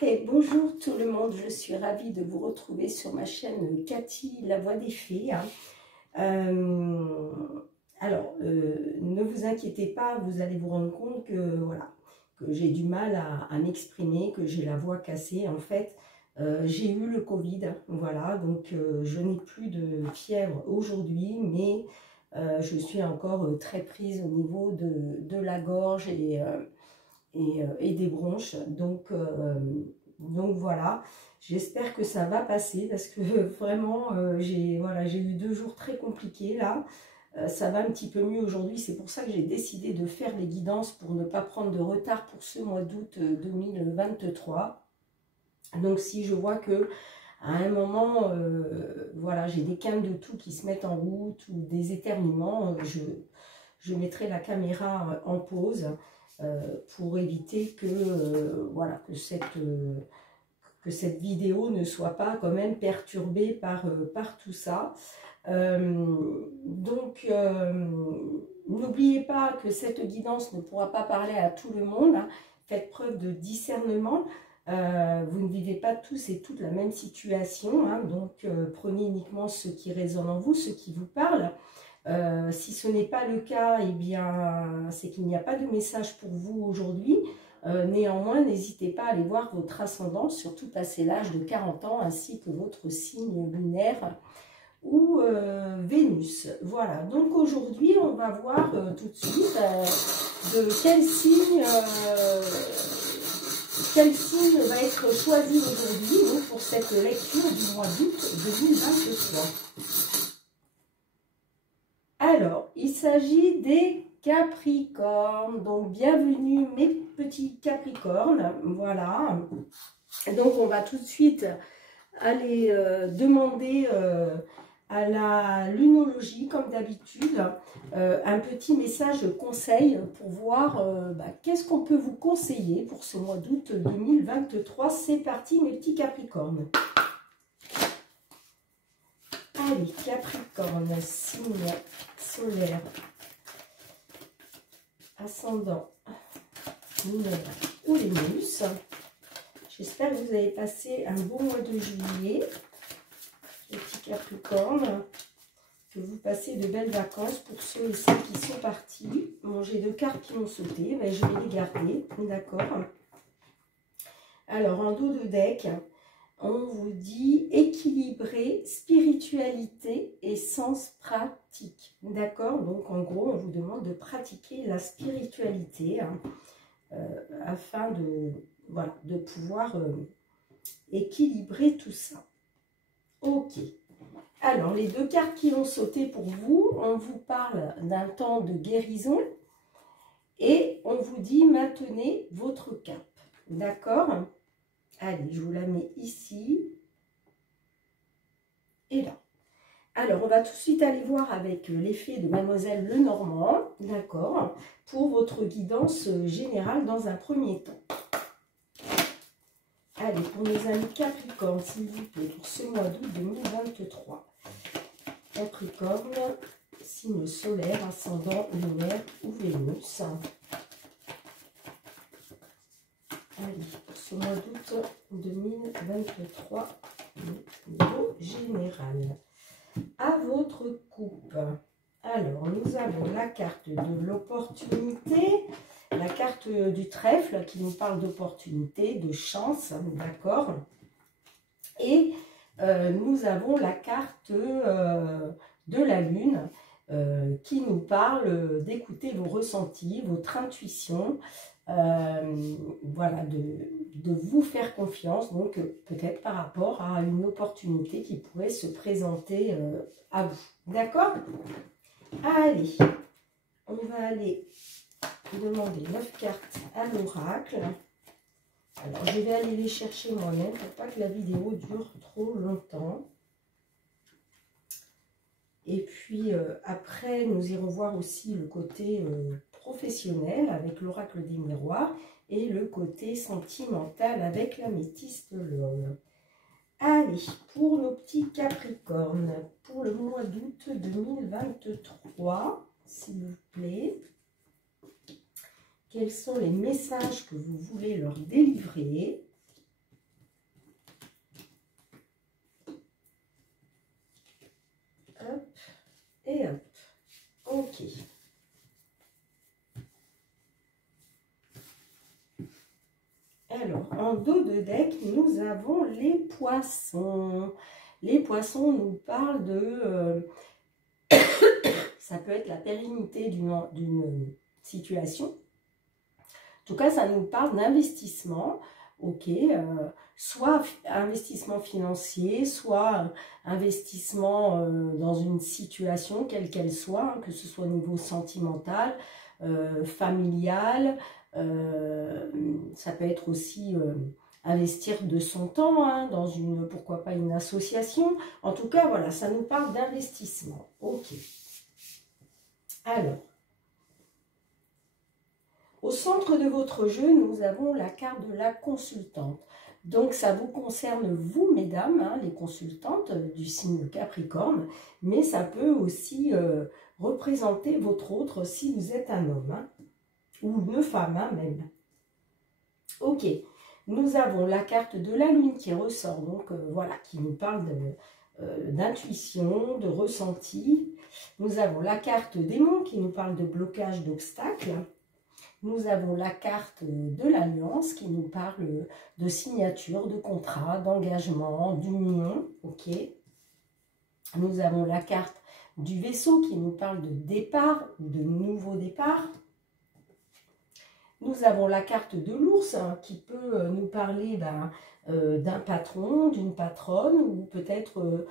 Et bonjour tout le monde, je suis ravie de vous retrouver sur ma chaîne Cathy, la voix des fées. Ne vous inquiétez pas, vous allez vous rendre compte que, voilà, que j'ai du mal à m'exprimer, que j'ai la voix cassée. En fait, j'ai eu le Covid, voilà, donc je n'ai plus de fièvre aujourd'hui, mais je suis encore très prise au niveau de la gorge et des bronches. Donc voilà, j'espère que ça va passer parce que vraiment j'ai eu 2 jours très compliqués là. Ça va un petit peu mieux aujourd'hui, c'est pour ça que j'ai décidé de faire les guidances pour ne pas prendre de retard pour ce mois d'août 2023. Donc si je vois que à un moment, voilà, j'ai des quintes de toux qui se mettent en route ou des éternuements, je mettrai la caméra en pause pour éviter que, voilà, que cette vidéo ne soit pas quand même perturbée par tout ça. N'oubliez pas que cette guidance ne pourra pas parler à tout le monde, hein. Faites preuve de discernement. Vous ne vivez pas tous et toutes la même situation, hein. Donc prenez uniquement ce qui résonne en vous, ce qui vous parle. Si ce n'est pas le cas, eh bien, c'est qu'il n'y a pas de message pour vous aujourd'hui. Néanmoins, n'hésitez pas à aller voir votre ascendant, surtout passé l'âge de 40 ans, ainsi que votre signe lunaire ou Vénus. Voilà, donc aujourd'hui, on va voir tout de suite de quel signe va être choisi aujourd'hui pour cette lecture du mois d'août 2023. Alors, il s'agit des Capricornes. Donc, bienvenue mes petits Capricornes. Voilà. Donc, on va tout de suite aller demander à la lunologie, comme d'habitude, un petit message conseil pour voir qu'est-ce qu'on peut vous conseiller pour ce mois d'août 2023. C'est parti, mes petits Capricornes. Allez, Capricorne, signe solaire, ascendant, lunaire ou Vénus. J'espère que vous avez passé un bon mois de juillet, les petits Capricornes, que vous passez de belles vacances. Pour ceux et celles qui sont partis, bon, j'ai 2 cartes qui ont sauté, mais je vais les garder, d'accord. Alors, en dos de deck, on vous dit équilibrer spiritualité et sens pratique. D'accord? Donc, en gros, on vous demande de pratiquer la spiritualité hein, afin de pouvoir équilibrer tout ça. Ok. Alors, les 2 cartes qui vont sauter pour vous, on vous parle d'un temps de guérison et on vous dit maintenez votre cap. D'accord? Allez, je vous la mets ici et là. Alors, on va tout de suite aller voir avec l'effet de Mademoiselle Lenormand, d'accord, pour votre guidance générale dans un premier temps. Allez, pour mes amis Capricorne, s'il vous plaît, pour ce mois d'août 2023. Capricorne, signe solaire, ascendant, lunaire ou Vénus. Allez, pour ce mois d'août 2023, niveau général. À votre coupe. Alors, nous avons la carte de l'opportunité, la carte du trèfle qui nous parle d'opportunité, de chance, d'accord. Et nous avons la carte de la lune qui nous parle d'écouter vos ressentis, votre intuition, voilà, de vous faire confiance, donc peut-être par rapport à une opportunité qui pourrait se présenter à vous. D'accord? Allez, on va aller demander 9 cartes à l'oracle. Alors, je vais aller les chercher moi-même pour pas que la vidéo dure trop longtemps. Et puis, après, nous irons voir aussi le côté professionnel avec l'oracle des miroirs et le côté sentimental avec la métisse de l'homme. Allez, pour nos petits Capricornes, pour le mois d'août 2023, s'il vous plaît, quels sont les messages que vous voulez leur délivrer? Et hop. Ok. Alors, en dos de deck, nous avons les poissons. Les poissons nous parlent de... ça peut être la pérennité d'une situation. En tout cas, ça nous parle d'investissement. Ok, soit investissement financier, soit investissement dans une situation, quelle qu'elle soit, hein, que ce soit au niveau sentimental, familial, ça peut être aussi investir de son temps hein, dans une, pourquoi pas une association. En tout cas, voilà, ça nous parle d'investissement. Ok. Alors, au centre de votre jeu, nous avons la carte de la consultante. Donc, ça vous concerne vous, mesdames, hein, les consultantes du signe Capricorne, mais ça peut aussi représenter votre autre si vous êtes un homme, hein, ou une femme hein, même. Ok, nous avons la carte de la lune qui ressort, donc voilà, qui nous parle d'intuition, de ressenti. Nous avons la carte démon qui nous parle de blocage, d'obstacles. Nous avons la carte de l'alliance qui nous parle de signature, de contrat, d'engagement, d'union. Ok. Nous avons la carte du vaisseau qui nous parle de départ ou de nouveau départ. Nous avons la carte de l'ours hein, qui peut nous parler d'un patron, d'une patronne ou peut-être...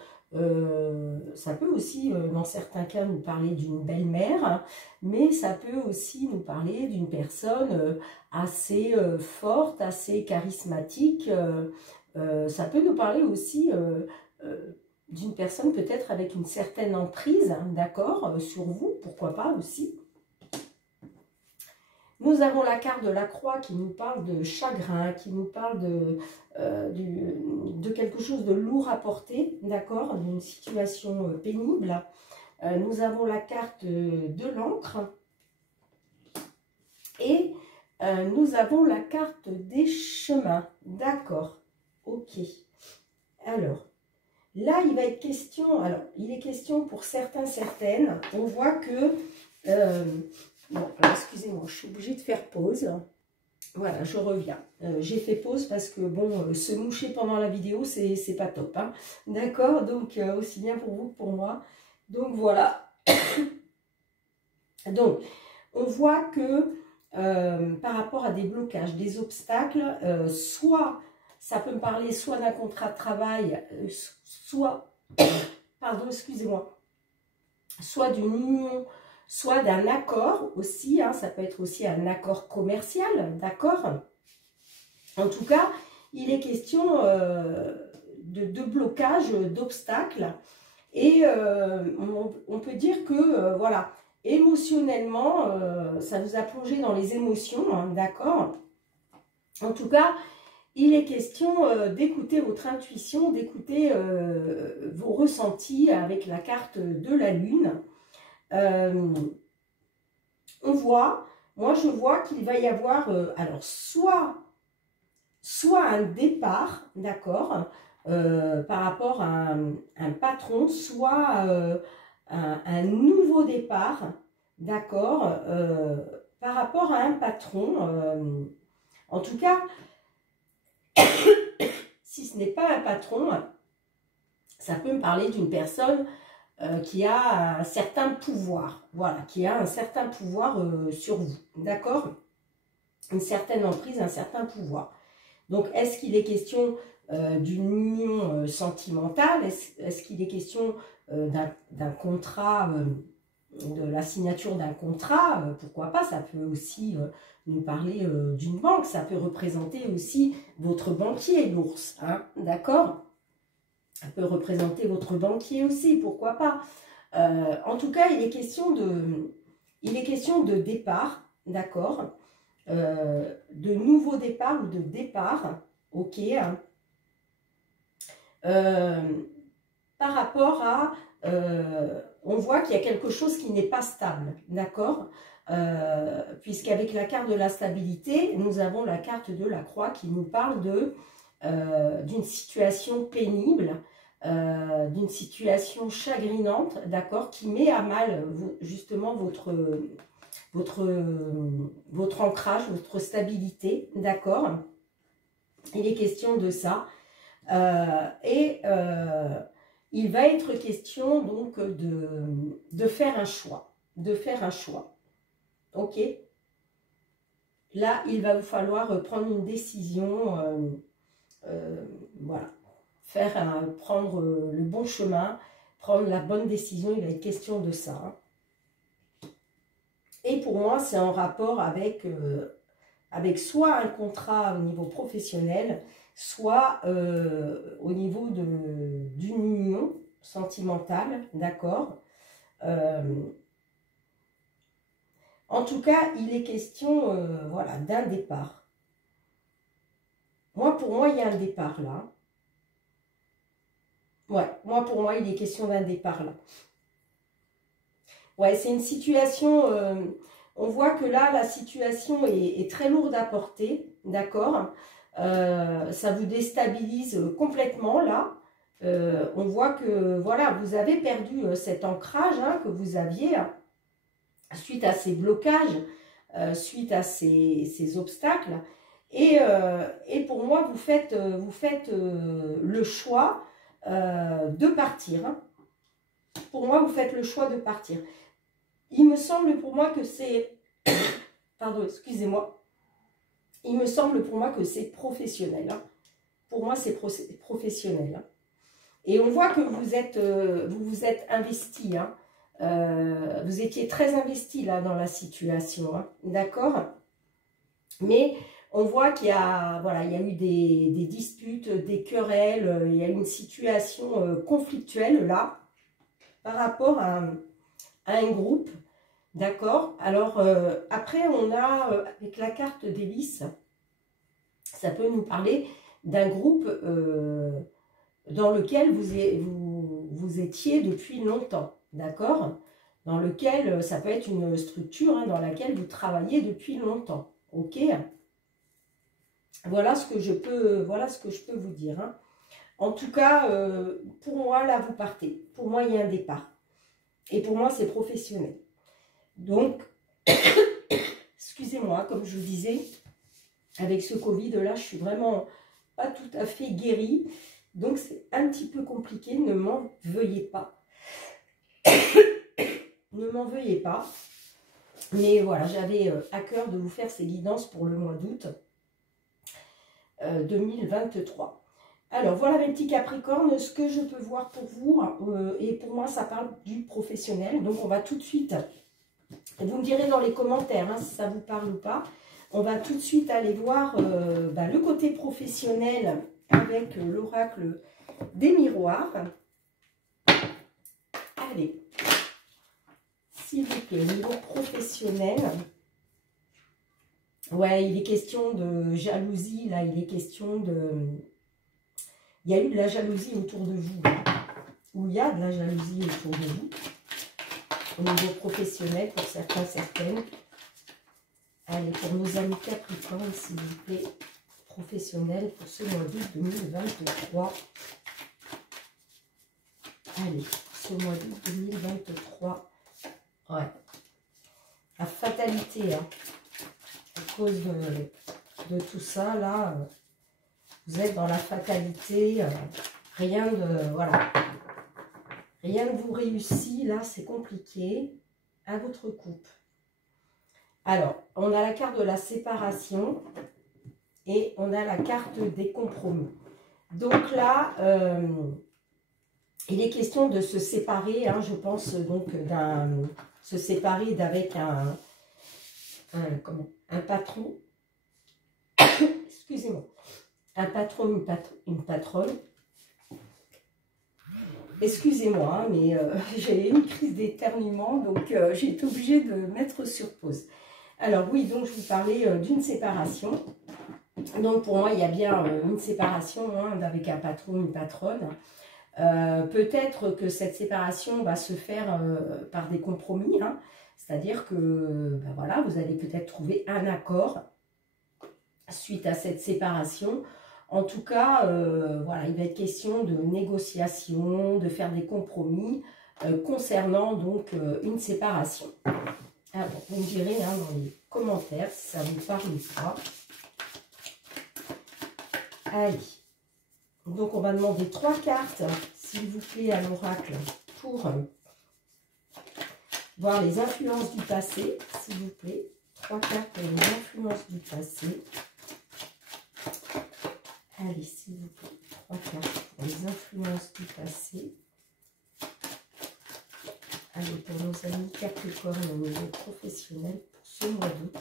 ça peut aussi, dans certains cas, nous parler d'une belle-mère, hein, mais ça peut aussi nous parler d'une personne assez forte, assez charismatique. Ça peut nous parler aussi d'une personne peut-être avec une certaine emprise, hein, d'accord, sur vous, pourquoi pas aussi. Nous avons la carte de la croix qui nous parle de chagrin, qui nous parle de quelque chose de lourd à porter, d'accord, d'une situation pénible. Nous avons la carte de l'encre et nous avons la carte des chemins, d'accord, ok. Alors, là, il va être question, alors, il est question pour certains, certaines, on voit que... bon, excusez-moi, je suis obligée de faire pause. Voilà, je reviens. J'ai fait pause parce que, bon, se moucher pendant la vidéo, c'est pas top. Hein. D'accord? Donc, aussi bien pour vous que pour moi. Donc, voilà. Donc, on voit que par rapport à des blocages, des obstacles, soit, ça peut me parler soit d'un contrat de travail, soit, pardon, excusez-moi, soit d'une union, soit d'un accord aussi, hein, ça peut être aussi un accord commercial, d'accord? En tout cas, il est question de blocage, d'obstacles. Et on peut dire que, voilà, émotionnellement, ça vous a plongé dans les émotions, hein, d'accord? En tout cas, il est question d'écouter votre intuition, d'écouter vos ressentis avec la carte de la lune. On voit, moi je vois qu'il va y avoir, alors soit un départ, d'accord, par rapport à un patron, soit un nouveau départ, d'accord, par rapport à un patron. En tout cas, si ce n'est pas un patron, ça peut me parler d'une personne qui a un certain pouvoir, voilà, qui a un certain pouvoir sur vous, d'accord? Une certaine emprise, un certain pouvoir. Donc, est-ce qu'il est question d'une union sentimentale? Est-ce qu'il est question d'un contrat, de la signature d'un contrat? Pourquoi pas? Ça peut aussi nous parler d'une banque, ça peut représenter aussi votre banquier, l'ours, hein, d'accord? Ça peut représenter votre banquier aussi, pourquoi pas. En tout cas, il est question de départ, d'accord, de nouveau départ ou de départ, ok. Par rapport à, on voit qu'il y a quelque chose qui n'est pas stable, d'accord, puisqu'avec la carte de la stabilité, nous avons la carte de la croix qui nous parle d'une situation pénible, d'une situation chagrinante, d'accord, qui met à mal justement votre ancrage, votre stabilité, d'accord. Il est question de ça. Il va être question donc de faire un choix, ok. Là, il va vous falloir prendre une décision, voilà, prendre le bon chemin, prendre la bonne décision, il va être question de ça. Hein. Et pour moi, c'est en rapport avec soit un contrat au niveau professionnel, soit au niveau d'une union sentimentale, d'accord. En tout cas, il est question voilà, d'un départ. Pour moi, il y a un départ là. Ouais, pour moi, il est question d'un départ là. Ouais, c'est une situation, on voit que là, la situation est très lourde à porter, d'accord. Ça vous déstabilise complètement là. On voit que, voilà, vous avez perdu cet ancrage hein, que vous aviez suite à ces blocages, suite à ces obstacles. Et pour moi, vous faites le choix de partir. Hein. Pour moi, vous faites le choix de partir. Il me semble pour moi que c'est... Pardon, excusez-moi. Il me semble pour moi que c'est professionnel. Hein. Pour moi, c'est professionnel. Hein. Et on voit que vous vous êtes investi. Hein. Vous étiez très investi là dans la situation. Hein. D'accord? Mais on voit qu'il y a, voilà, il y a eu des disputes, des querelles. Il y a eu une situation conflictuelle là par rapport à un groupe, d'accord. Alors, après, on a, avec la carte d'hélice, ça peut nous parler d'un groupe dans lequel vous étiez depuis longtemps, d'accord. Dans lequel, ça peut être une structure hein, dans laquelle vous travaillez depuis longtemps, ok. Voilà ce que je peux vous dire. Hein. En tout cas, pour moi, là, vous partez. Pour moi, il y a un départ. Et pour moi, c'est professionnel. Donc, excusez-moi, comme je vous disais, avec ce Covid-là, je suis vraiment pas tout à fait guérie. Donc, c'est un petit peu compliqué. Ne m'en veuillez pas. Ne m'en veuillez pas. Mais voilà, j'avais à cœur de vous faire ces guidances pour le mois d'août 2023. Alors, voilà mes petits Capricornes, ce que je peux voir pour vous. Et pour moi, ça parle du professionnel. Donc, on va tout de suite... Vous me direz dans les commentaires hein, si ça vous parle ou pas. On va tout de suite aller voir le côté professionnel avec l'oracle des miroirs. Allez, s'il vous plaît, niveau professionnel. Ouais, il est question de jalousie, là, il est question de... Il y a eu de la jalousie autour de vous, là. Ou il y a de la jalousie autour de vous. Au niveau professionnel, pour certains, certaines. Allez, pour nos amis Capricornes, s'il vous plaît, professionnel pour ce mois d'août 2023. Allez, ce mois d'août 2023. Ouais. La fatalité, hein. À cause de tout ça, là, vous êtes dans la fatalité. Rien de... Voilà. Rien ne vous réussit, là, c'est compliqué. À votre couple. Alors, on a la carte de la séparation et on a la carte des compromis. Donc là, il est question de se séparer, hein, je pense, donc, se séparer d'avec un patron. Excusez-moi. Un patron, une patronne. Excusez-moi, hein, mais j'ai eu une crise d'éternuement, donc j'ai été obligée de mettre sur pause. Alors oui, donc je vous parlais d'une séparation. Donc pour moi, il y a bien une séparation hein, avec un patron, une patronne. Peut-être que cette séparation va se faire par des compromis. Hein, c'est-à-dire que voilà, vous allez peut-être trouver un accord suite à cette séparation. En tout cas, voilà, il va être question de négociation, de faire des compromis concernant donc une séparation. Alors, vous me direz hein, dans les commentaires si ça vous parle ou pas. Allez, donc on va demander 3 cartes, s'il vous plaît, à l'oracle pour voir les influences du passé, s'il vous plaît. 3 cartes pour les influences du passé. Allez, s'il vous plaît, 3 cartes pour les influences du passé. Allez, pour nos amis Capricorne au niveau professionnel pour ce mois d'août.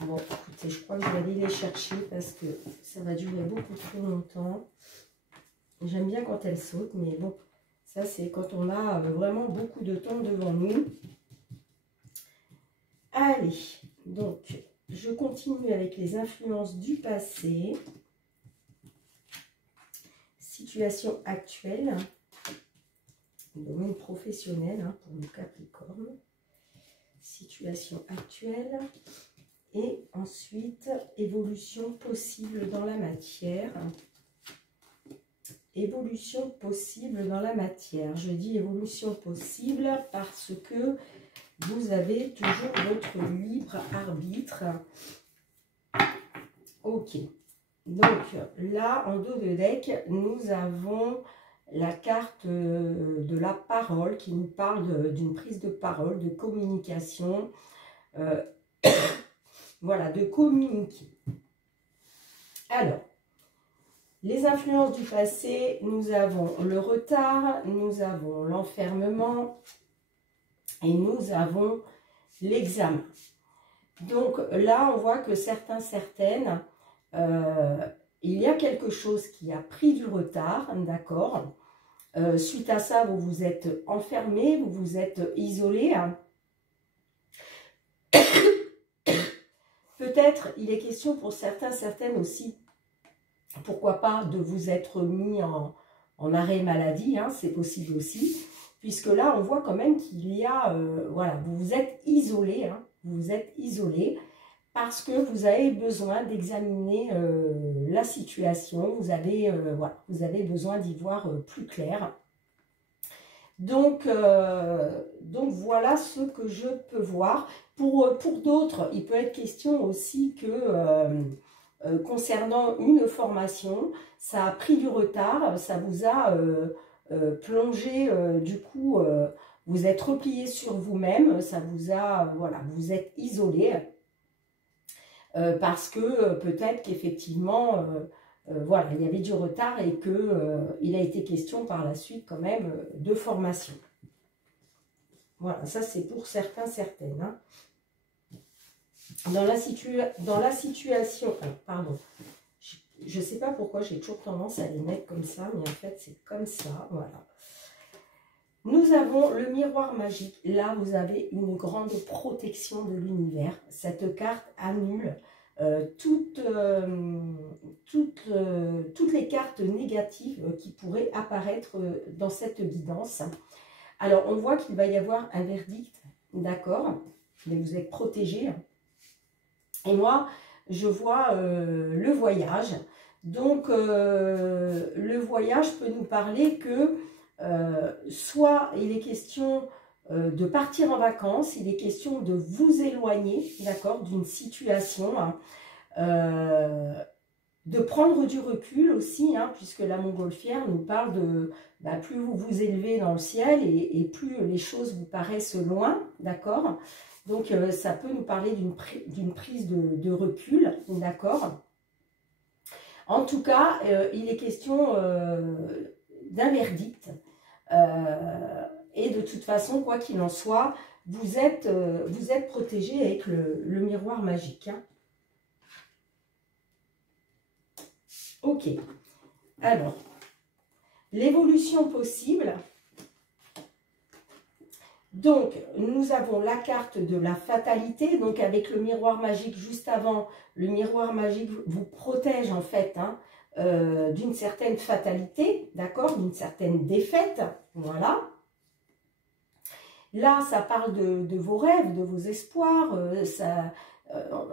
Bon, écoutez, je crois que je vais aller les chercher parce que ça va durer beaucoup trop longtemps. J'aime bien quand elles sautent, mais bon, ça c'est quand on a vraiment beaucoup de temps devant nous. Allez, donc, je continue avec les influences du passé. Situation actuelle. Domaine professionnel hein, pour le Capricorne. Situation actuelle. Et ensuite, évolution possible dans la matière. Évolution possible dans la matière. Je dis évolution possible parce que vous avez toujours votre libre arbitre. Ok. Donc là, en dos de deck, nous avons la carte de la parole qui nous parle d'une prise de parole, de communication. Voilà, de communiquer. Alors, les influences du passé, nous avons le retard, nous avons l'enfermement et nous avons l'examen. Donc là, on voit que certaines, il y a quelque chose qui a pris du retard, d'accord. Suite à ça, vous vous êtes enfermé, vous vous êtes isolé. Peut-être, il est question pour certaines aussi, pourquoi pas, de vous être mis en arrêt maladie, hein, c'est possible aussi, puisque là, on voit quand même qu'il y a, voilà, vous vous êtes isolé, hein, vous vous êtes isolé, parce que vous avez besoin d'examiner la situation, vous avez, voilà, vous avez besoin d'y voir plus clair. Donc voilà ce que je peux voir. Pour d'autres, il peut être question aussi que concernant une formation, ça a pris du retard, ça vous a plongé, du coup, vous êtes replié sur vous-même, ça vous a, voilà, vous êtes isolé, parce que peut-être qu'effectivement, voilà, il y avait du retard et qu'il a été question par la suite quand même de formation. Voilà, ça c'est pour certaines. Hein. Dans la situation, pardon, je ne sais pas pourquoi j'ai toujours tendance à les mettre comme ça, mais en fait c'est comme ça, voilà. Nous avons le miroir magique. Là, vous avez une grande protection de l'univers. Cette carte annule toutes les cartes négatives qui pourraient apparaître dans cette guidance. Alors, on voit qu'il va y avoir un verdict, d'accord, mais vous êtes protégé. Et moi, je vois le voyage. Donc, le voyage peut nous parler que soit il est question de partir en vacances, il est question de vous éloigner, d'accord, d'une situation, hein, de prendre du recul aussi, hein, puisque la montgolfière nous parle de plus vous vous élevez dans le ciel et plus les choses vous paraissent loin, d'accord. Donc ça peut nous parler d'une prise de recul, d'accord. En tout cas, il est question d'un verdict. Et de toute façon, quoi qu'il en soit, vous êtes protégé avec le miroir magique. Hein. Ok. Alors, l'évolution possible. Donc, nous avons la carte de la fatalité. Donc, avec le miroir magique juste avant, le miroir magique vous protège en fait, hein, d'une certaine fatalité, d'accord, d'une certaine défaite, voilà. Là, ça parle de vos rêves, de vos espoirs,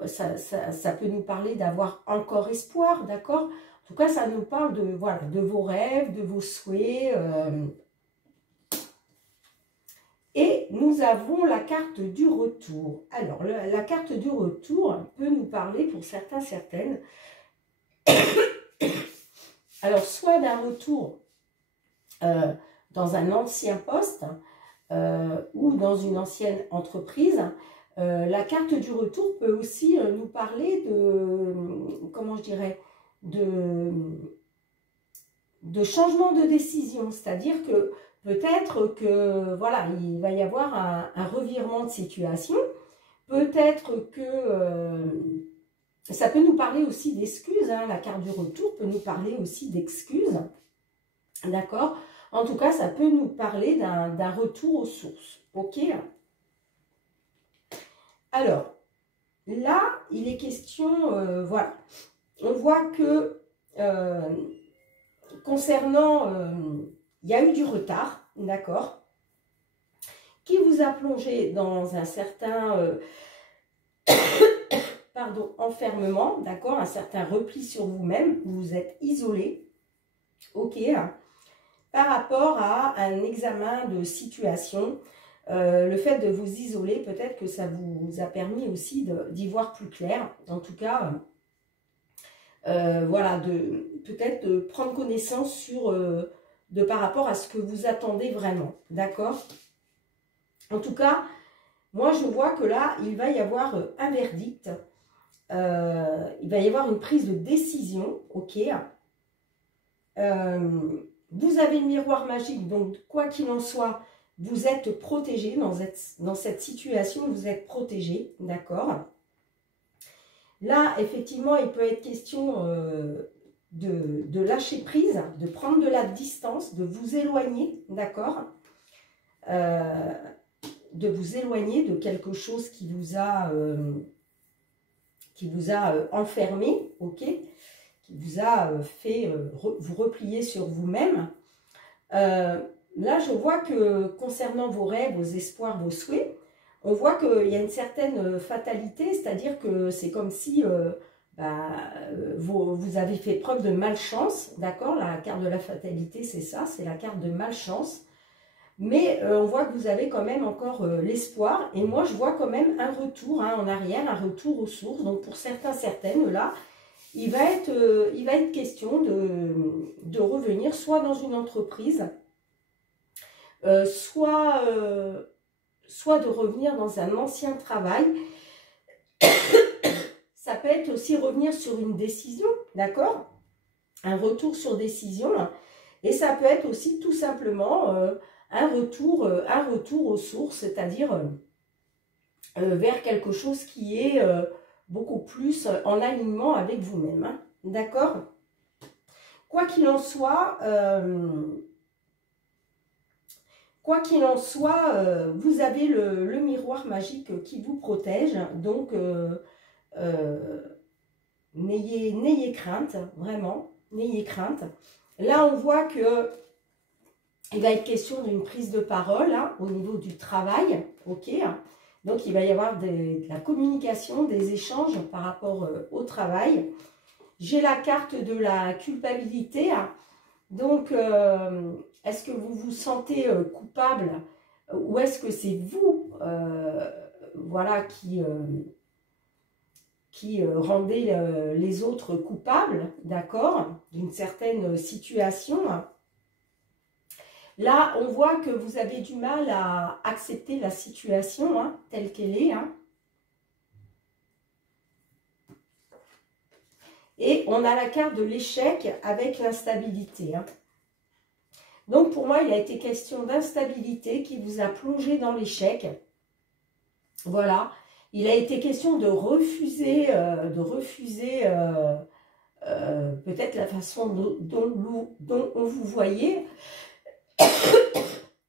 ça peut nous parler d'avoir encore espoir, d'accord? En tout cas, ça nous parle de, voilà, de vos rêves, de vos souhaits. Et nous avons la carte du retour. Alors, la carte du retour peut nous parler pour certains, certaines. Alors, soit d'un retour dans un ancien poste ou dans une ancienne entreprise. La carte du retour peut aussi nous parler de, comment je dirais, de changement de décision. C'est-à-dire que peut-être que, voilà, il va y avoir un revirement de situation. Peut-être que ça peut nous parler aussi d'excuses. Hein. La carte du retour peut nous parler aussi d'excuses. D'accord? En tout cas, ça peut nous parler d'un retour aux sources. Ok? Alors, là, il est question, voilà. On voit que concernant, il y a eu du retard, d'accord, qui vous a plongé dans un certain enfermement, d'accord, un certain repli sur vous-même, vous vous êtes isolé, ok, par rapport à un examen de situation. Le fait de vous isoler, peut-être que ça vous a permis aussi d'y voir plus clair, en tout cas, voilà, peut-être de prendre connaissance sur, par rapport à ce que vous attendez vraiment, d'accord? En tout cas, moi je vois que là, il va y avoir un verdict, il va y avoir une prise de décision, ok? Vous avez le miroir magique, donc quoi qu'il en soit, vous êtes protégé dans cette situation, vous êtes protégé, d'accord? Là, effectivement, il peut être question de lâcher prise, de prendre de la distance, de vous éloigner, d'accord? De vous éloigner de quelque chose qui vous a enfermé, ok? Qui vous a fait vous replier sur vous-même. Là, je vois que concernant vos rêves, vos espoirs, vos souhaits, on voit qu'il y a une certaine fatalité, c'est-à-dire que c'est comme si vous avez fait preuve de malchance, d'accord? La carte de la fatalité, c'est ça, c'est la carte de malchance. Mais on voit que vous avez quand même encore l'espoir. Et moi, je vois quand même un retour en arrière, un retour aux sources. Donc, pour certains, certaines, là, il va être question de revenir soit dans une entreprise, soit de revenir dans un ancien travail. Ça peut être aussi revenir sur une décision, d'accord? Un retour sur décision. Et ça peut être aussi tout simplement un retour aux sources, c'est-à-dire vers quelque chose qui est beaucoup plus en alignement avec vous-même. Hein, d'accord? Quoi qu'il en soit, vous avez le miroir magique qui vous protège. Donc, n'ayez crainte, vraiment, n'ayez crainte. Là, on voit que il va être question d'une prise de parole hein, au niveau du travail, ok. Donc, il va y avoir de la communication, des échanges par rapport au travail. J'ai la carte de la culpabilité. Donc, est-ce que vous vous sentez coupable ou est-ce que c'est vous voilà, qui rendez les autres coupables, d'accord, d'une certaine situation? Là, on voit que vous avez du mal à accepter la situation hein, telle qu'elle est. Hein. Et on a la carte de l'échec avec l'instabilité. Hein. Donc, pour moi, il a été question d'instabilité qui vous a plongé dans l'échec. Voilà. Il a été question de refuser peut-être la façon dont on vous voyait.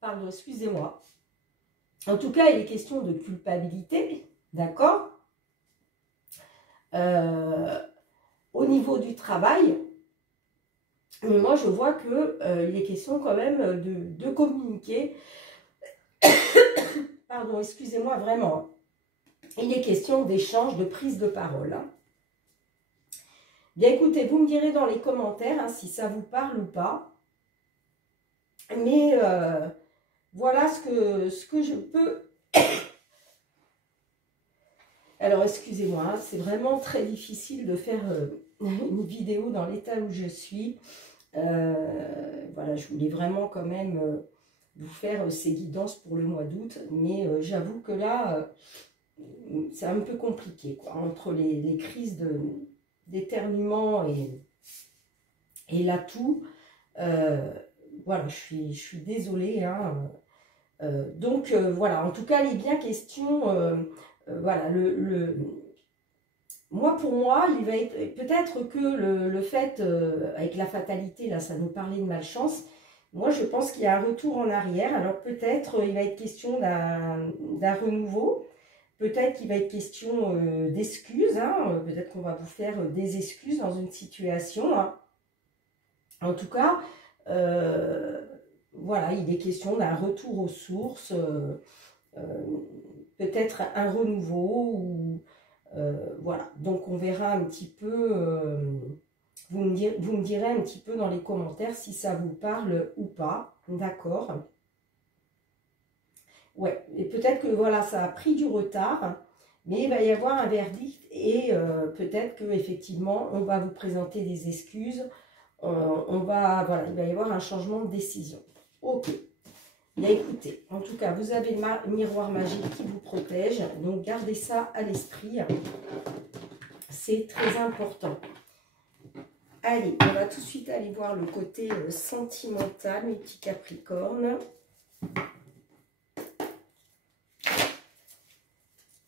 Pardon, excusez-moi. En tout cas, il est question de culpabilité, d'accord? Au niveau du travail, moi, je vois qu'il est question quand même de communiquer. Pardon, excusez-moi, vraiment. Il est question d'échange, de prise de parole. Hein. Bien écoutez, vous me direz dans les commentaires hein, si ça vous parle ou pas. Mais voilà ce que je peux... Alors, excusez-moi, hein, c'est vraiment très difficile de faire une vidéo dans l'état où je suis. Voilà, je voulais vraiment quand même vous faire ces guidances pour le mois d'août. Mais j'avoue que là, c'est un peu compliqué, quoi, entre les crises d'éternuement et la toux. Voilà, je suis désolée. Hein, donc, voilà, en tout cas, il est bien question... voilà, moi, pour moi, il va être peut-être que le fait, avec la fatalité, là, ça nous parlait de malchance. Moi, je pense qu'il y a un retour en arrière. Alors, peut-être, il va être question d'un renouveau. Peut-être qu'il va être question d'excuses. Hein. Peut-être qu'on va vous faire des excuses dans une situation. Hein. En tout cas, voilà, il est question d'un retour aux sources. Peut-être un renouveau ou voilà, donc on verra un petit peu, vous me direz un petit peu dans les commentaires si ça vous parle ou pas, d'accord? Ouais, et peut-être que voilà, ça a pris du retard, mais il va y avoir un verdict et peut-être que effectivement on va vous présenter des excuses, voilà, il va y avoir un changement de décision. Ok. Bien écoutez, en tout cas, vous avez le miroir magique qui vous protège, donc gardez ça à l'esprit, c'est très important. Allez, on va tout de suite aller voir le côté sentimental, mes petits Capricornes.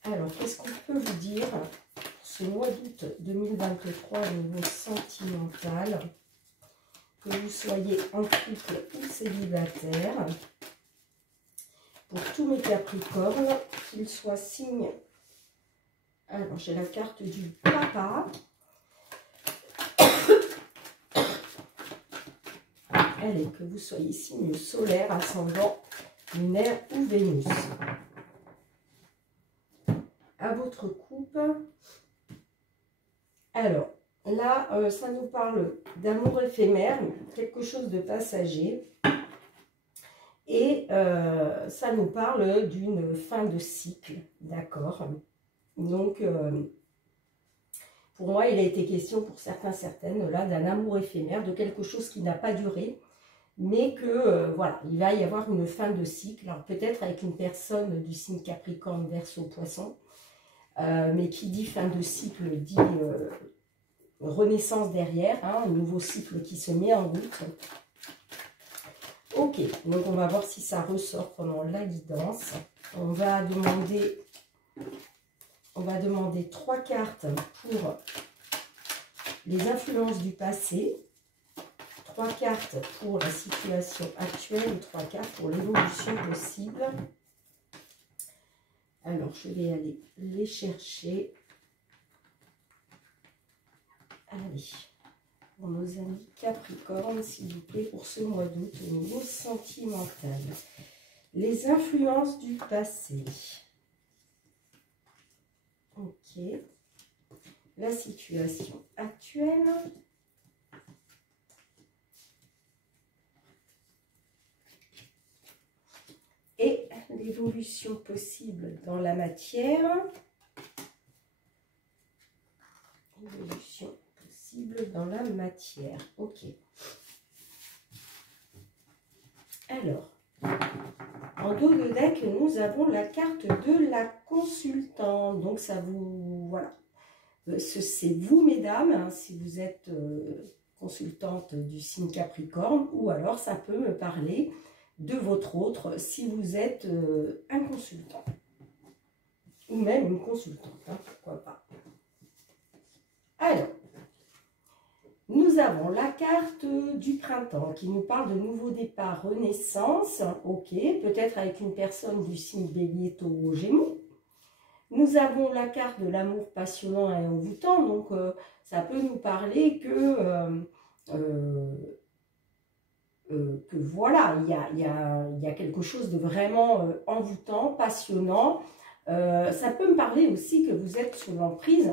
Alors, qu'est-ce qu'on peut vous dire ce mois d'août 2023 au niveau sentimental, que vous soyez en couple ou célibataire? Pour tous mes Capricornes, qu'ils soient signes. Alors, j'ai la carte du papa. Allez, que vous soyez signe solaire, ascendant, lunaire ou Vénus. À votre coupe. Alors, là, ça nous parle d'amour éphémère, quelque chose de passager. Et ça nous parle d'une fin de cycle, d'accord? Donc, pour moi, il a été question pour certains, certaines, là, d'un amour éphémère, de quelque chose qui n'a pas duré, mais que, voilà, il va y avoir une fin de cycle. Alors, peut-être avec une personne du signe Capricorne, Verseau, Poisson, mais qui dit fin de cycle, dit renaissance derrière, hein, un nouveau cycle qui se met en route. Ok, donc on va voir si ça ressort pendant la guidance. On va demander 3 cartes pour les influences du passé, 3 cartes pour la situation actuelle et 3 cartes pour l'évolution possible. Alors, je vais aller les chercher. Allez. Pour nos amis Capricorne, s'il vous plaît, pour ce mois d'août au niveau sentimental. Les influences du passé. Ok. La situation actuelle. Et l'évolution possible dans la matière. Évolution dans la matière. Ok. Alors, en dos de deck, nous avons la carte de la consultante. Donc, ça vous... Voilà. C'est vous, mesdames, hein, si vous êtes consultante du signe Capricorne, ou alors ça peut me parler de votre autre si vous êtes un consultant. Ou même une consultante, hein, pourquoi pas. Alors, nous avons la carte du printemps qui nous parle de nouveau départ, renaissance. Ok, peut-être avec une personne du signe Bélier, Taureau, Gémeaux. Nous avons la carte de l'amour passionnant et envoûtant. Donc, ça peut nous parler que voilà, il y a quelque chose de vraiment envoûtant, passionnant. Ça peut me parler aussi que vous êtes sous l'emprise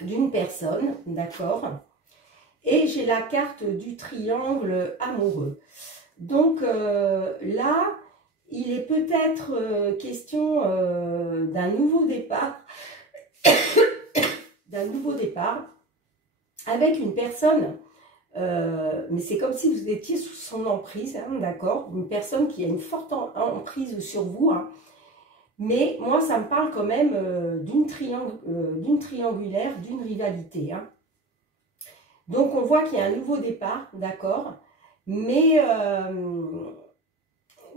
d'une personne, d'accord? Et j'ai la carte du triangle amoureux. Donc là, il est peut-être question d'un nouveau départ, avec une personne, mais c'est comme si vous étiez sous son emprise, hein, d'accord? Une personne qui a une forte emprise sur vous, hein. Mais moi, ça me parle quand même d'une triangulaire, d'une rivalité, hein. Donc, on voit qu'il y a un nouveau départ, d'accord? Mais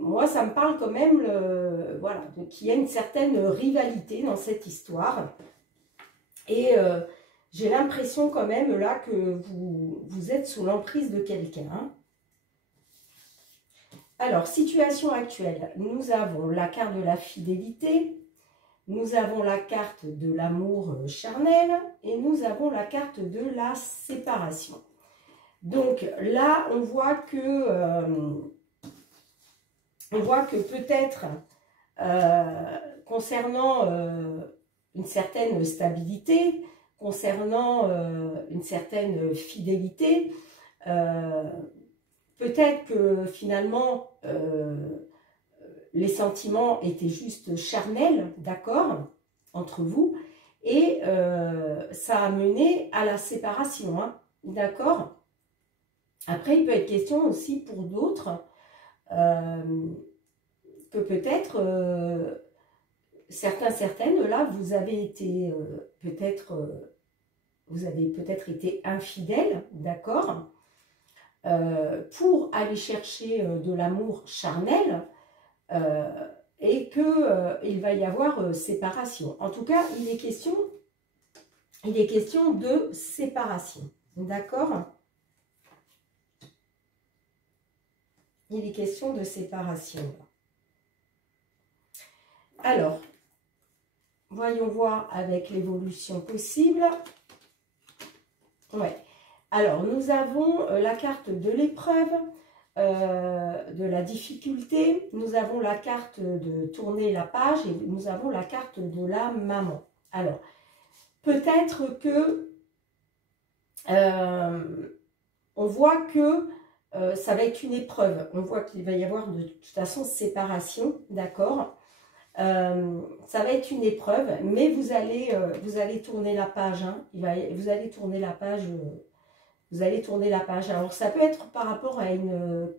moi, ça me parle quand même, voilà, qu'il y a une certaine rivalité dans cette histoire. Et j'ai l'impression quand même là que vous êtes sous l'emprise de quelqu'un, hein. Alors, situation actuelle, nous avons la carte de la fidélité, nous avons la carte de l'amour charnel et nous avons la carte de la séparation. Donc là, on voit que peut-être concernant une certaine stabilité, concernant une certaine fidélité, peut-être que finalement les sentiments étaient juste charnels, d'accord, entre vous, et ça a mené à la séparation, hein, d'accord. Après, il peut être question aussi pour d'autres que peut-être certaines, là, vous avez été vous avez peut-être été infidèle, d'accord, pour aller chercher de l'amour charnel, et que il va y avoir séparation. En tout cas, il est question de séparation, d'accord? Il est question de séparation. Alors, voyons voir avec l'évolution possible. Ouais. Alors, nous avons la carte de l'épreuve, de la difficulté. Nous avons la carte de tourner la page et nous avons la carte de la maman. Alors, peut-être que on voit que ça va être une épreuve. On voit qu'il va y avoir de toute façon séparation, d'accord? Ça va être une épreuve, mais vous allez tourner la page, hein. Vous allez tourner la page. Vous allez tourner la page. Alors, ça peut être par rapport à une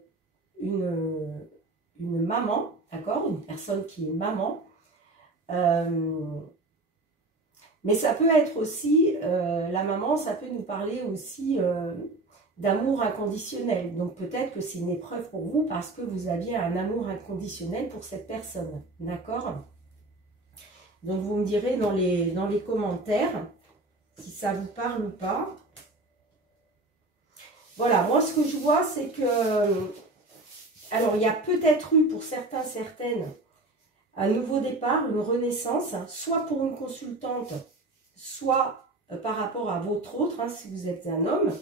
maman, d'accord? Une personne qui est maman. Mais ça peut être aussi, la maman, ça peut nous parler aussi d'amour inconditionnel. Donc, peut-être que c'est une épreuve pour vous parce que vous aviez un amour inconditionnel pour cette personne, d'accord? Donc, vous me direz dans les commentaires si ça vous parle ou pas. Voilà, moi, ce que je vois, c'est que... alors, il y a peut-être eu pour certains, certaines, un nouveau départ, une renaissance, hein, soit pour une consultante, soit par rapport à votre autre, hein, si vous êtes un homme,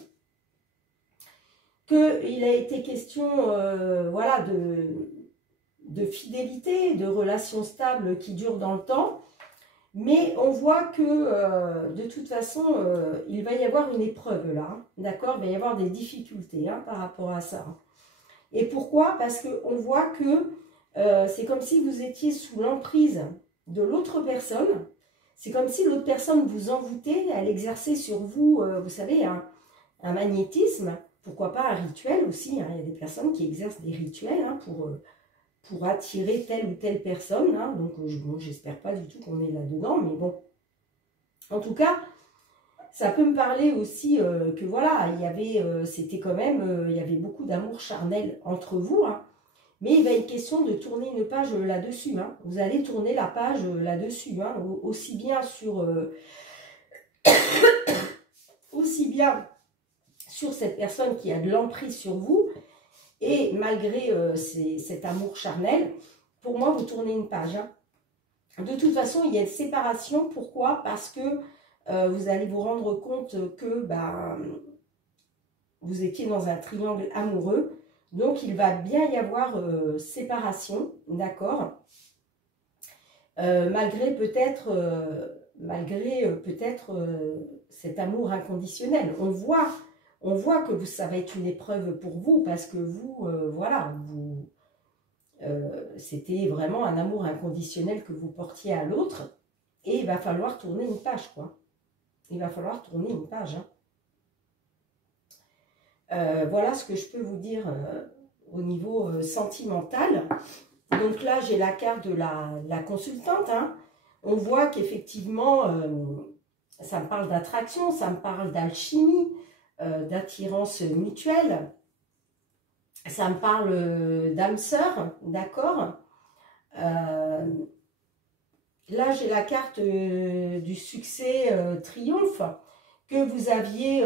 qu'il a été question, voilà, de fidélité, de relations stables qui durent dans le temps. Mais on voit que, de toute façon, il va y avoir une épreuve là, hein, d'accord? Il va y avoir des difficultés, hein, par rapport à ça. Et pourquoi? Parce qu'on voit que c'est comme si vous étiez sous l'emprise de l'autre personne. C'est comme si l'autre personne vous envoûtait, elle exerçait sur vous, vous savez, un magnétisme. Pourquoi pas un rituel aussi, hein. Il y a des personnes qui exercent des rituels, hein, pour attirer telle ou telle personne, hein. Donc, bon, j'espère pas du tout qu'on est là-dedans, mais bon. En tout cas, ça peut me parler aussi que voilà, il y avait, c'était quand même, il y avait beaucoup d'amour charnel entre vous, hein. Mais il va être question de tourner une page là-dessus, hein. Vous allez tourner la page là-dessus, hein, aussi bien sur cette personne qui a de l'emprise sur vous. Et malgré cet amour charnel, pour moi, vous tournez une page, hein. De toute façon, il y a une séparation. Pourquoi? Parce que vous allez vous rendre compte que vous étiez dans un triangle amoureux. Donc, il va bien y avoir séparation, d'accord? malgré peut-être cet amour inconditionnel. On voit que ça va être une épreuve pour vous, parce que vous, voilà, c'était vraiment un amour inconditionnel que vous portiez à l'autre, et il va falloir tourner une page, quoi. Il va falloir tourner une page, hein. Voilà ce que je peux vous dire au niveau sentimental. Donc là, j'ai la carte de la consultante, hein. On voit qu'effectivement, ça me parle d'attraction, ça me parle d'alchimie, d'attirance mutuelle. Ça me parle d'âme sœur, d'accord. Là, j'ai la carte du succès triomphe, que vous aviez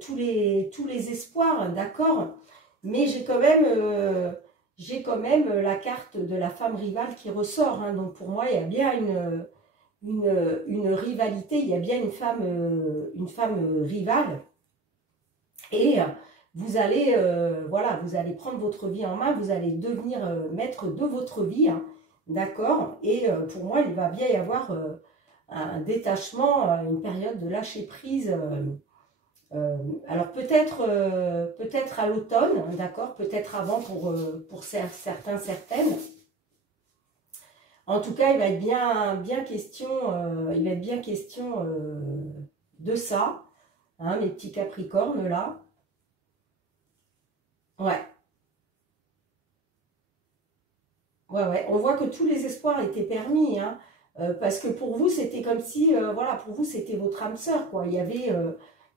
tous les espoirs, d'accord. Mais j'ai quand même la carte de la femme rivale qui ressort, hein. Donc pour moi, il y a bien une rivalité, il y a bien une femme rivale. Et vous allez, voilà, vous allez prendre votre vie en main, vous allez devenir maître de votre vie, hein, d'accord. Et pour moi, il va bien y avoir un détachement, une période de lâcher prise. Alors peut-être à l'automne, d'accord, peut-être avant pour certains, certaines. En tout cas, il va être bien question, de ça, hein, mes petits capricornes là. Ouais. Ouais. On voit que tous les espoirs étaient permis, hein, parce que pour vous, c'était comme si, voilà, pour vous, c'était votre âme sœur, quoi. Il y avait,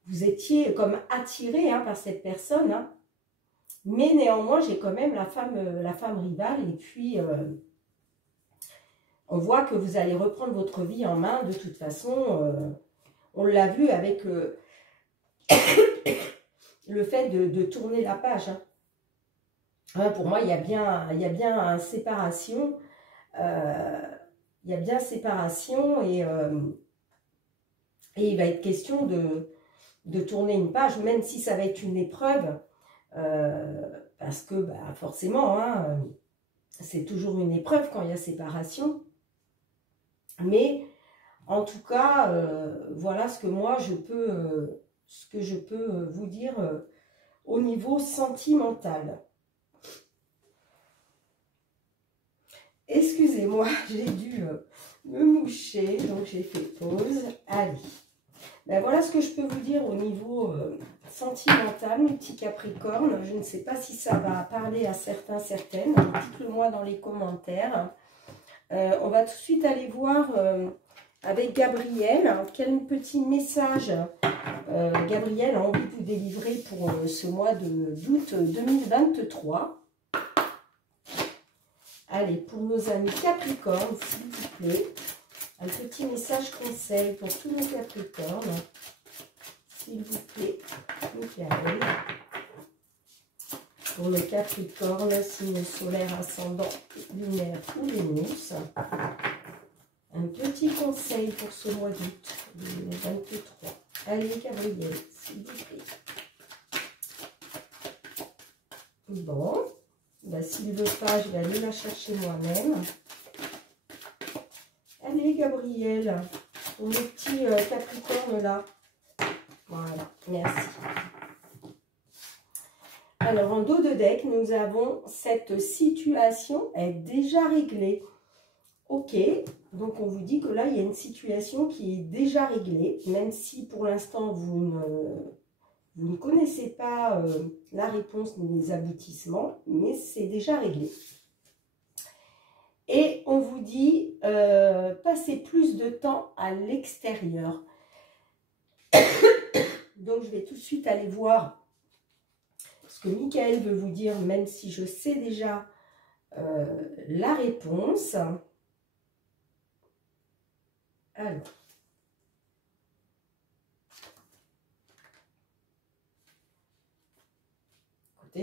vous étiez comme attiré, hein, par cette personne, hein. Mais néanmoins, j'ai quand même la femme rivale, et puis, on voit que vous allez reprendre votre vie en main, de toute façon, on l'a vu avec le fait de tourner la page, hein. Pour moi, il y a bien une séparation. Il y a bien séparation, et il va être question de tourner une page, même si ça va être une épreuve, parce que bah, forcément, hein, c'est toujours une épreuve quand il y a séparation. Mais en tout cas, voilà ce que moi je peux, vous dire au niveau sentimental. Excusez-moi, j'ai dû me moucher, donc j'ai fait pause. Allez, ben voilà ce que je peux vous dire au niveau sentimental, mes petits capricornes. Je ne sais pas si ça va parler à certains, certaines. Dites-le moi dans les commentaires. On va tout de suite aller voir avec Gabriel quel petit message Gabriel a envie de vous délivrer pour ce mois d'août 2023. Allez, pour nos amis Capricornes, s'il vous plaît, un petit message conseil pour tous nos Capricornes. S'il vous plaît, Michael. Pour le Capricorne, signe solaire, ascendant, lunaire ou Vénus. Un petit conseil pour ce mois d'août 2023. Allez, Gabriel, s'il vous plaît. Bon. Ben, s'il ne veut pas, je vais aller la chercher moi-même. Allez, Gabriel, pour les petits Capricornes là. Voilà, merci. Alors, en dos de deck, nous avons cette situation est déjà réglée. Ok, donc on vous dit que là, il y a une situation qui est déjà réglée, même si pour l'instant, vous ne connaissez pas la réponse ni les aboutissements, mais c'est déjà réglé. Et on vous dit, passez plus de temps à l'extérieur. Donc, je vais tout de suite aller voir ce que Michael veut vous dire, même si je sais déjà la réponse. Alors.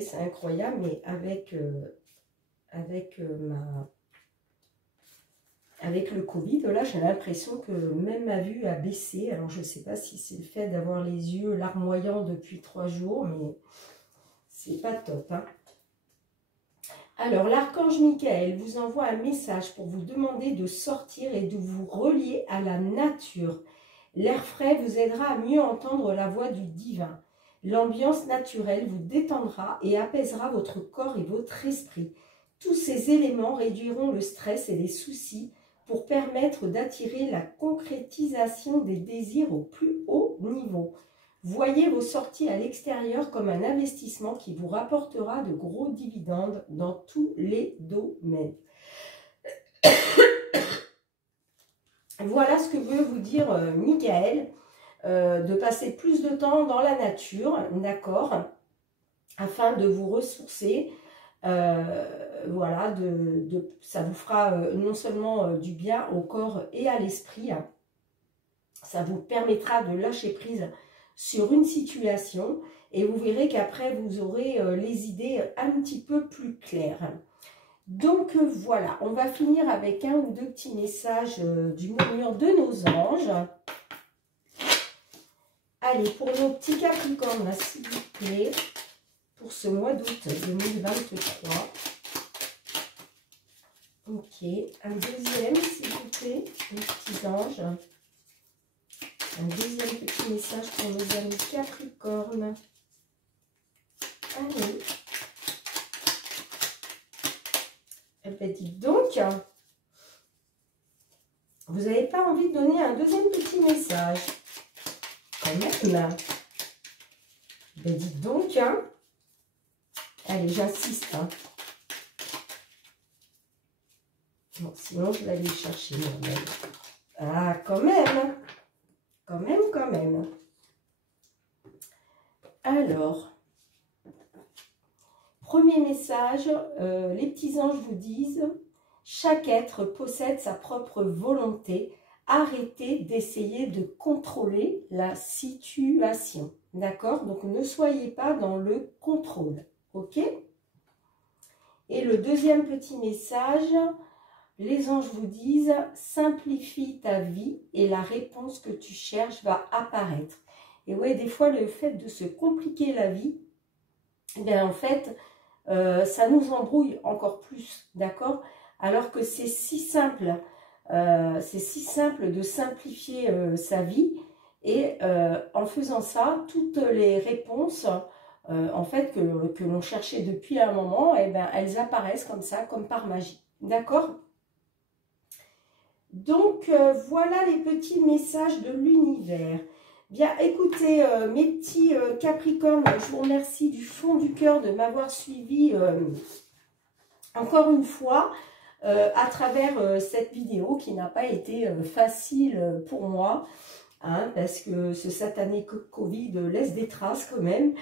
C'est incroyable, mais avec le Covid, là, j'ai l'impression que même ma vue a baissé. Alors, je ne sais pas si c'est le fait d'avoir les yeux larmoyants depuis 3 jours, mais c'est pas top, hein. Alors, l'archange Michael vous envoie un message pour vous demander de sortir et de vous relier à la nature. L'air frais vous aidera à mieux entendre la voix du divin. L'ambiance naturelle vous détendra et apaisera votre corps et votre esprit. Tous ces éléments réduiront le stress et les soucis pour permettre d'attirer la concrétisation des désirs au plus haut niveau. Voyez vos sorties à l'extérieur comme un investissement qui vous rapportera de gros dividendes dans tous les domaines. Voilà ce que veut vous dire Michael, de passer plus de temps dans la nature, d'accord, afin de vous ressourcer. Voilà, ça vous fera non seulement du bien au corps et à l'esprit, hein, ça vous permettra de lâcher prise sur une situation et vous verrez qu'après vous aurez les idées un petit peu plus claires. Donc voilà, on va finir avec un ou deux petits messages du murmure de nos anges. Allez, pour nos petits capricornes, s'il vous plaît, pour ce mois d'août 2023. Ok, un deuxième, s'il vous plaît, les petits anges. Un deuxième petit message pour nos amis Capricorne. Allez. Eh bien, dites donc, vous n'avez pas envie de donner un deuxième petit message. Quand même. Ben, dites donc, hein. Allez, j'insiste. Hein. Bon, sinon, je vais aller chercher. Ah, quand même. Quand même. Alors, premier message, les petits anges vous disent, chaque être possède sa propre volonté. Arrêtez d'essayer de contrôler la situation. D'accord? Donc, ne soyez pas dans le contrôle. Ok? Et le deuxième petit message, les anges vous disent, simplifie ta vie et la réponse que tu cherches va apparaître. Et ouais, des fois, le fait de se compliquer la vie, eh bien, en fait, ça nous embrouille encore plus, d'accord? Alors que c'est si simple de simplifier sa vie. Et en faisant ça, toutes les réponses, en fait, que l'on cherchait depuis un moment, eh bien, elles apparaissent comme ça, comme par magie. D'accord? Donc, voilà les petits messages de l'univers. Bien, écoutez, mes petits Capricornes, je vous remercie du fond du cœur de m'avoir suivi encore une fois à travers cette vidéo qui n'a pas été facile pour moi, hein, parce que ce satané Covid laisse des traces quand même.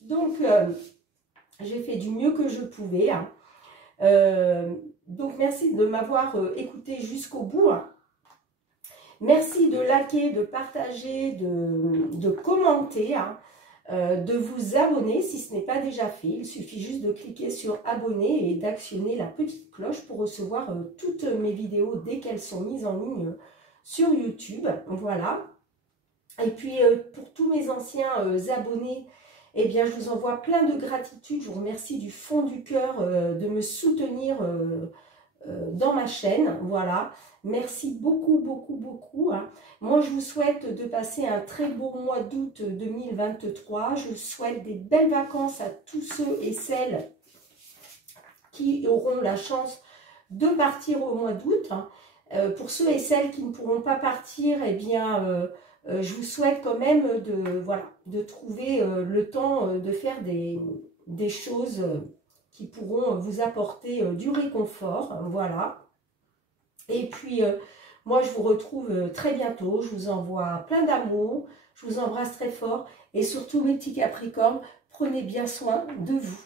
Donc, j'ai fait du mieux que je pouvais. Hein. Donc, merci de m'avoir écouté jusqu'au bout. Merci de liker, de partager, de commenter, hein, de vous abonner si ce n'est pas déjà fait. Il suffit juste de cliquer sur abonner et d'actionner la petite cloche pour recevoir toutes mes vidéos dès qu'elles sont mises en ligne sur YouTube. Voilà. Et puis, pour tous mes anciens abonnés, eh bien, je vous envoie plein de gratitude. Je vous remercie du fond du cœur de me soutenir dans ma chaîne. Voilà. Merci beaucoup, beaucoup, beaucoup. Hein. Moi, je vous souhaite de passer un très beau mois d'août 2023. Je souhaite des belles vacances à tous ceux et celles qui auront la chance de partir au mois d'août. Hein. Pour ceux et celles qui ne pourront pas partir, eh bien... je vous souhaite quand même de trouver le temps de faire des choses qui pourront vous apporter du réconfort. Voilà. Et puis, moi, je vous retrouve très bientôt. Je vous envoie plein d'amour. Je vous embrasse très fort. Et surtout, mes petits Capricornes, prenez bien soin de vous.